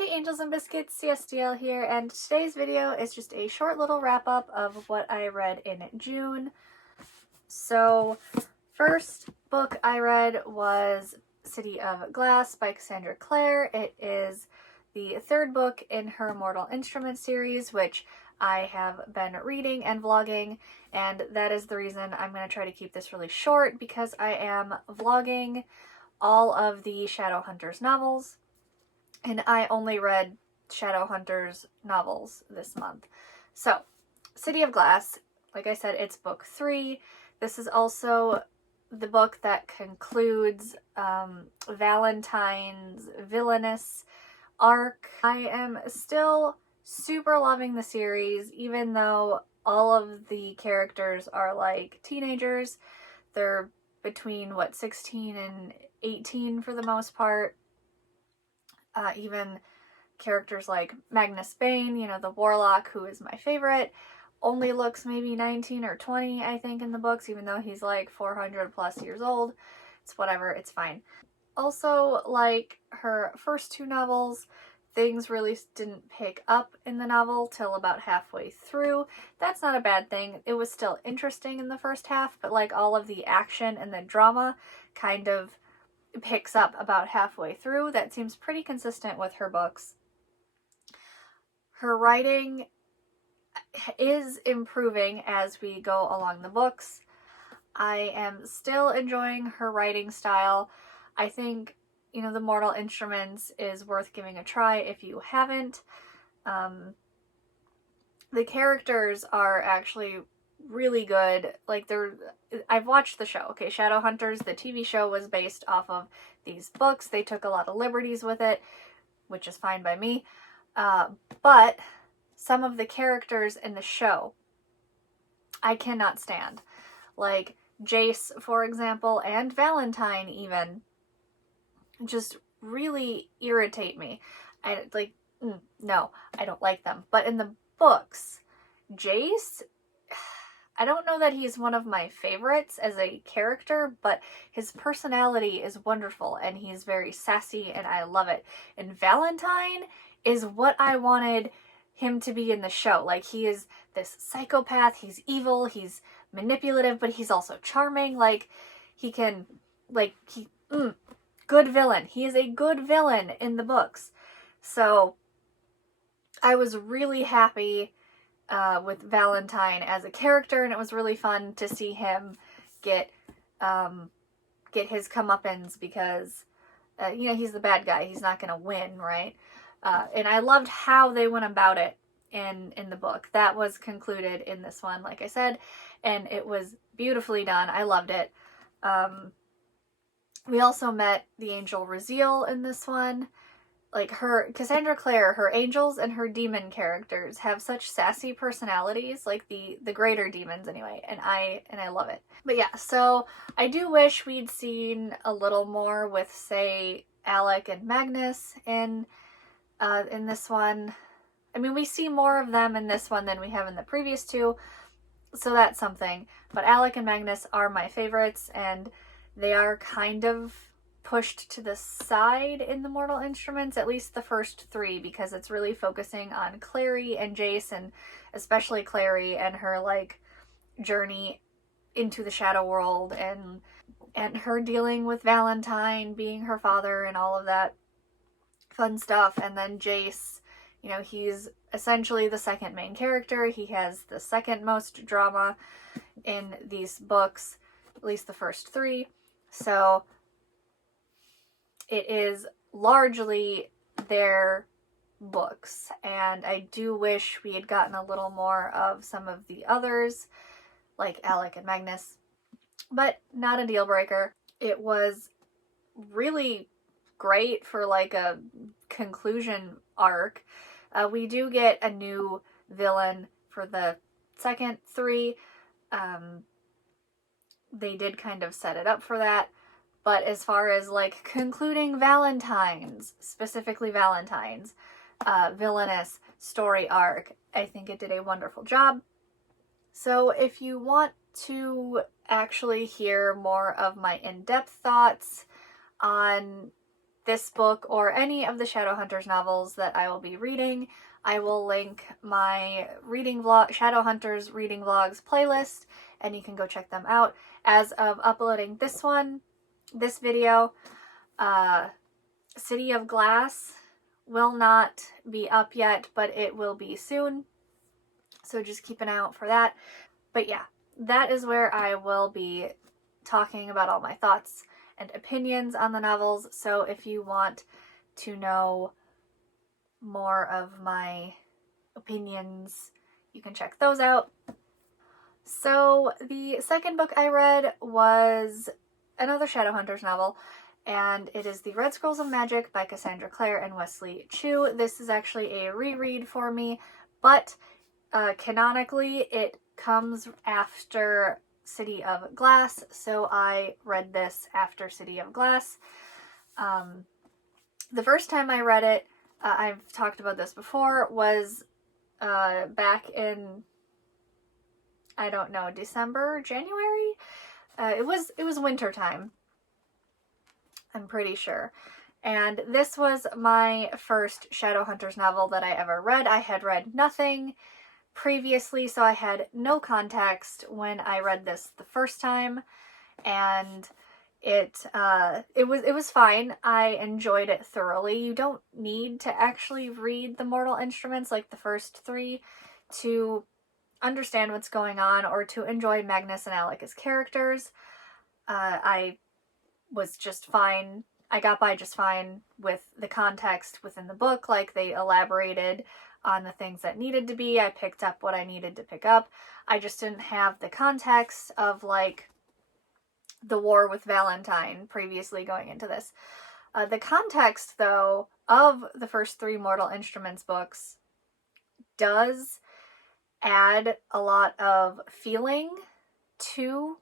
Hey Angels and Biscuits, CSDL here, and today's video is just a short little wrap-up of what I read in June. So, first book I read was City of Glass by Cassandra Clare. It is the third book in her Mortal Instruments series, which I have been reading and vlogging, and that is the reason I'm going to try to keep this really short, because I am vlogging all of the Shadowhunters novels. And I only read Shadowhunters novels this month. So, City of Glass, like I said, it's book 3. This is also the book that concludes Valentine's villainous arc. I am still super loving the series, even though all of the characters are like teenagers. They're between, 16 and 18 for the most part. Even characters like Magnus Bane, the warlock, who is my favorite, only looks maybe 19 or 20, I think, in the books, even though he's like 400 plus years old. It's whatever, it's fine. Also, like her first 2 novels, things really didn't pick up in the novel till about halfway through. That's not a bad thing. It was still interesting in the first half, but like all of the action and the drama kind of picks up about halfway through. That seems pretty consistent with her books. Her writing is improving as we go along the books. I am still enjoying her writing style. I think, the Mortal Instruments is worth giving a try if you haven't. The characters are actually really good. I've watched the show. Okay, Shadowhunters, the TV show, was based off of these books. They took a lot of liberties with it, which is fine by me. But some of the characters in the show, I cannot stand. Like Jace, for example, and Valentine even, just really irritate me. No, I don't like them. But in the books, Jace, I don't know that he's one of my favorites as a character, but his personality is wonderful and he's very sassy and I love it. And Valentine is what I wanted him to be in the show. Like, he is this psychopath, he's evil, he's manipulative, but he's also charming. Good villain. He is a good villain in the books. So I was really happy with Valentine as a character, and it was really fun to see him get his comeuppance, because he's the bad guy. He's not gonna win, right? And I loved how they went about it in the book. That was concluded in this one, like I said, and it was beautifully done. I loved it. We also met the angel Raziel in this one. Like, Cassandra Clare, her angels and her demon characters have such sassy personalities, like the greater demons anyway, and I love it. But yeah, so I do wish we'd seen a little more with, say, Alec and Magnus in this one. I mean, we see more of them in this one than we have in the previous 2, so that's something. But Alec and Magnus are my favorites, and they are kind of pushed to the side in the Mortal Instruments, at least the first 3, because it's really focusing on Clary and Jace, and especially Clary and her journey into the shadow world, and her dealing with Valentine being her father and all of that fun stuff. And then Jace, he's essentially the second main character. He has the second most drama in these books, at least the first 3. So it is largely their books, and I do wish we had gotten a little more of some of the others, like Alec and Magnus, but not a deal breaker. It was really great for a conclusion arc. We do get a new villain for the second 3. They did kind of set it up for that. But as far as concluding Valentine's, specifically Valentine's villainous story arc, I think it did a wonderful job. So if you want to actually hear more of my in-depth thoughts on this book or any of the Shadowhunters novels that I will be reading, I will link my reading vlog, Shadowhunters reading vlogs playlist, and you can go check them out. As of uploading this video, City of Glass will not be up yet, but it will be soon. So just keep an eye out for that. But yeah, that is where I will be talking about all my thoughts and opinions on the novels. So if you want to know more of my opinions, you can check those out. So the second book I read was another Shadowhunters novel, and it is The Red Scrolls of Magic by Cassandra Clare and Wesley Chu. This is actually a reread for me, but canonically it comes after City of Glass, so I read this after City of Glass. The first time I read it, I've talked about this before, was back in, I don't know, December, January? It was winter time, I'm pretty sure. And this was my first Shadowhunters novel that I ever read. I had read nothing previously, so I had no context when I read this the first time, and it was fine. I enjoyed it thoroughly. You don't need to actually read the Mortal Instruments like the first three to understand what's going on or to enjoy Magnus and Alec as characters. I was just fine. I got by just fine with the context within the book. Like, they elaborated on the things that needed to be. I picked up what I needed to pick up. I just didn't have the context of, like, the war with Valentine previously going into this. The context, though, of the first three Mortal Instruments books does add a lot of feeling to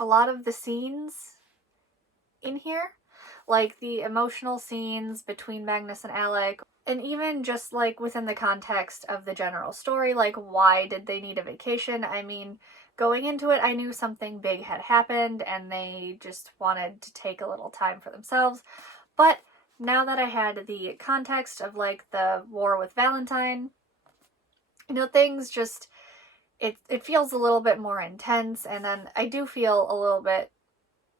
a lot of the scenes in here. Like the emotional scenes between Magnus and Alec, and even just like within the context of the general story, like why did they need a vacation? I mean, going into it, I knew something big had happened and they just wanted to take a little time for themselves. But now that I had the context of like the war with Valentine, you know, things just, it feels a little bit more intense, and then I do feel a little bit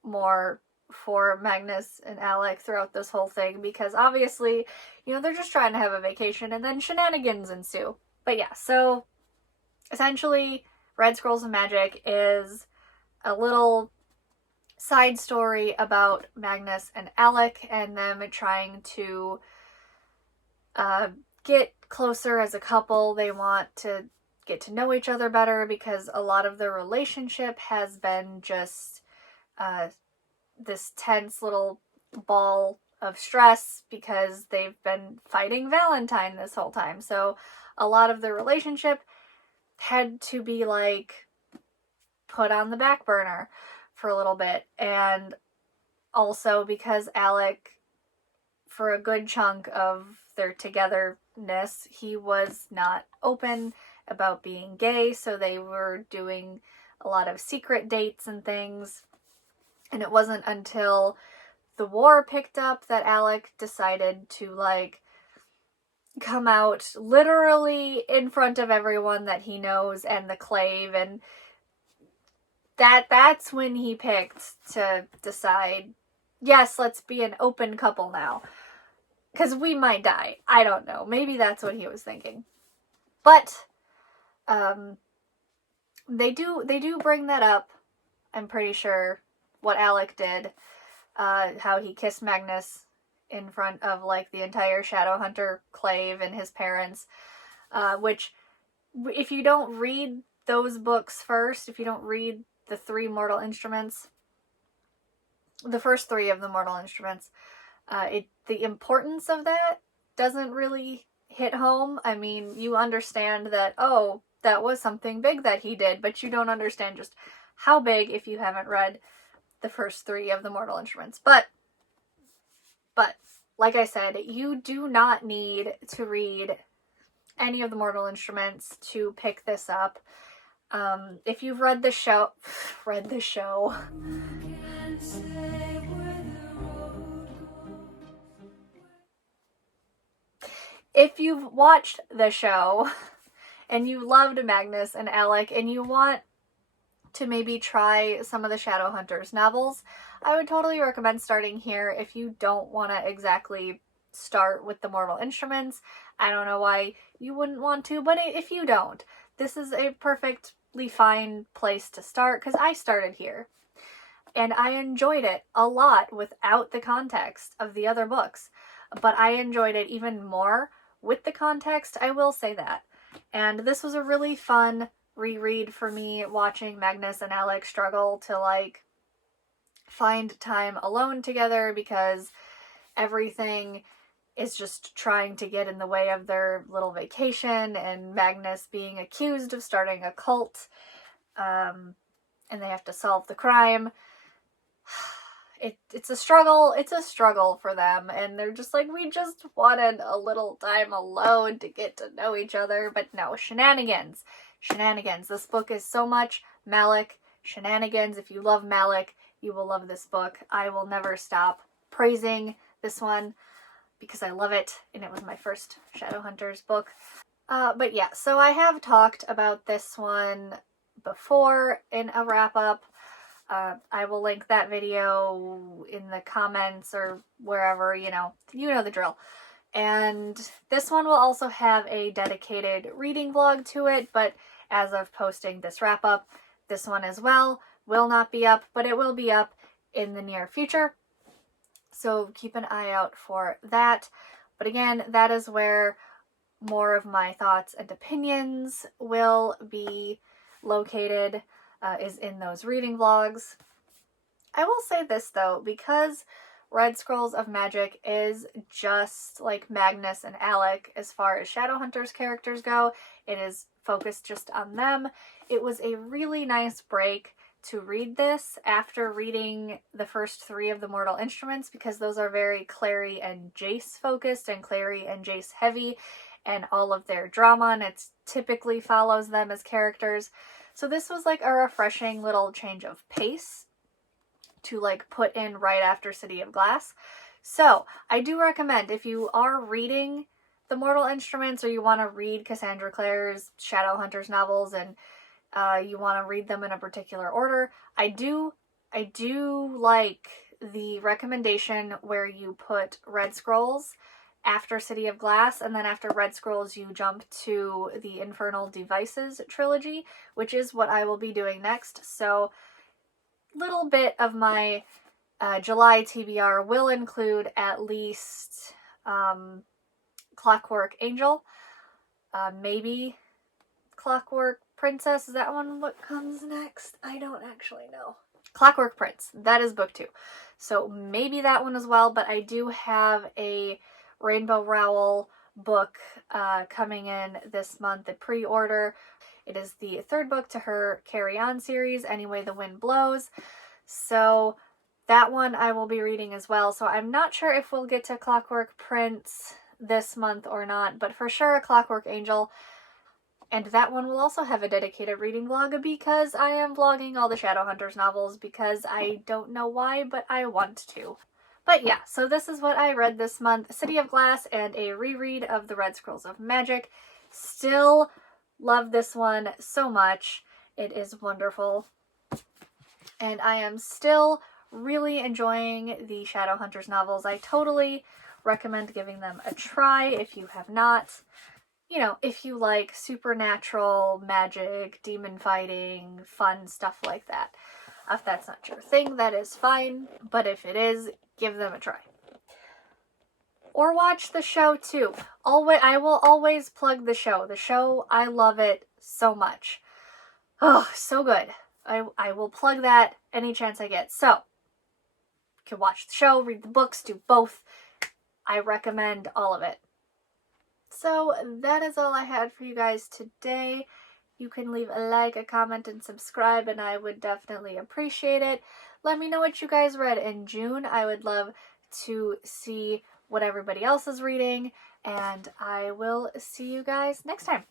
more for Magnus and Alec throughout this whole thing, because obviously, you know, they're just trying to have a vacation and then shenanigans ensue. But yeah, so essentially Red Scrolls of Magic is a little side story about Magnus and Alec and them trying to get closer as a couple. They want to get to know each other better because a lot of their relationship has been just this tense little ball of stress because they've been fighting Valentine this whole time. So a lot of the relationship had to be like put on the back burner for a little bit. And also because Alec, for a good chunk of their togetherness, he was not open about being gay, so they were doing a lot of secret dates and things. And it wasn't until the war picked up that Alec decided to, like, come out literally in front of everyone that he knows and the Clave, and that's when he picked to decide, yes, let's be an open couple now. Because we might die. I don't know. Maybe that's what he was thinking. But they do bring that up, I'm pretty sure, what Alec did, how he kissed Magnus in front of like the entire Shadowhunter Clave and his parents, which if you don't read those books first, if you don't read the three Mortal Instruments, the first three of the Mortal Instruments, the importance of that doesn't really hit home. I mean, you understand that, oh, that was something big that he did, but you don't understand just how big if you haven't read the first three of the Mortal Instruments. But like I said, you do not need to read any of the Mortal Instruments to pick this up. If you've read the show, if you've watched the show and you loved Magnus and Alec and you want to maybe try some of the Shadowhunters novels, I would totally recommend starting here if you don't want to exactly start with the Mortal Instruments. I don't know why you wouldn't want to, but if you don't, this is a perfectly fine place to start, because I started here. And I enjoyed it a lot without the context of the other books. But I enjoyed it even more with the context, I will say that. And this was a really fun reread for me, watching Magnus and Alec struggle to, like, find time alone together because everything is just trying to get in the way of their little vacation, and Magnus being accused of starting a cult, and they have to solve the crime. It's a struggle for them, and they're just like, we just wanted a little time alone to get to know each other. But no, shenanigans. This book is so much Malik shenanigans. If you love Malik, you will love this book. I will never stop praising this one because I love it, and it was my first Shadowhunters book. But yeah, so I have talked about this one before in a wrap-up. I will link that video in the comments or wherever, you know the drill. And this one will also have a dedicated reading vlog to it, but as of posting this wrap-up, this one as well will not be up, but it will be up in the near future. So keep an eye out for that. But again, that is where more of my thoughts and opinions will be located, is in those reading vlogs. I will say this though, because Red Scrolls of Magic is just like Magnus and Alec as far as Shadowhunters characters go. It is focused just on them. It was a really nice break to read this after reading the first 3 of the Mortal Instruments, because those are very Clary and Jace focused and Clary and Jace heavy, and all of their drama, and it typically follows them as characters. So this was like a refreshing little change of pace to like put in right after City of Glass. So I do recommend, if you are reading the Mortal Instruments or you want to read Cassandra Clare's Shadowhunters novels and you want to read them in a particular order, I do like the recommendation where you put Red Scrolls after City of Glass, and then after Red Scrolls you jump to the Infernal Devices trilogy, which is what I will be doing next. So little bit of my July TBR will include at least Clockwork Angel, maybe Clockwork Princess. Is that one what comes next? I don't actually know. Clockwork Prince, that is book 2. So maybe that one as well, but I do have a Rainbow Rowell book coming in this month, the pre-order. It is the 3rd book to her Carry On series, Any Way the Wind Blows. So that one I will be reading as well. So I'm not sure if we'll get to Clockwork Prince this month or not, but for sure Clockwork Angel. And that one will also have a dedicated reading vlog, because I am vlogging all the Shadowhunters novels because I don't know why, but I want to. But yeah, so this is what I read this month. City of Glass and a reread of the Red Scrolls of Magic. Still love this one so much. It is wonderful. And I am still really enjoying the Shadowhunters novels. I totally recommend giving them a try if you have not. You know, if you like supernatural, magic, demon fighting, fun stuff like that. If that's not your thing, that is fine. But if it is, give them a try. Or watch the show too. I will always plug the show. The show, I love it so much. Oh, so good. I will plug that any chance I get. So, you can watch the show, read the books, do both. I recommend all of it. So that is all I had for you guys today. You can leave a like, a comment, and subscribe, and I would definitely appreciate it. Let me know what you guys read in June. I would love to see what everybody else is reading, and I will see you guys next time.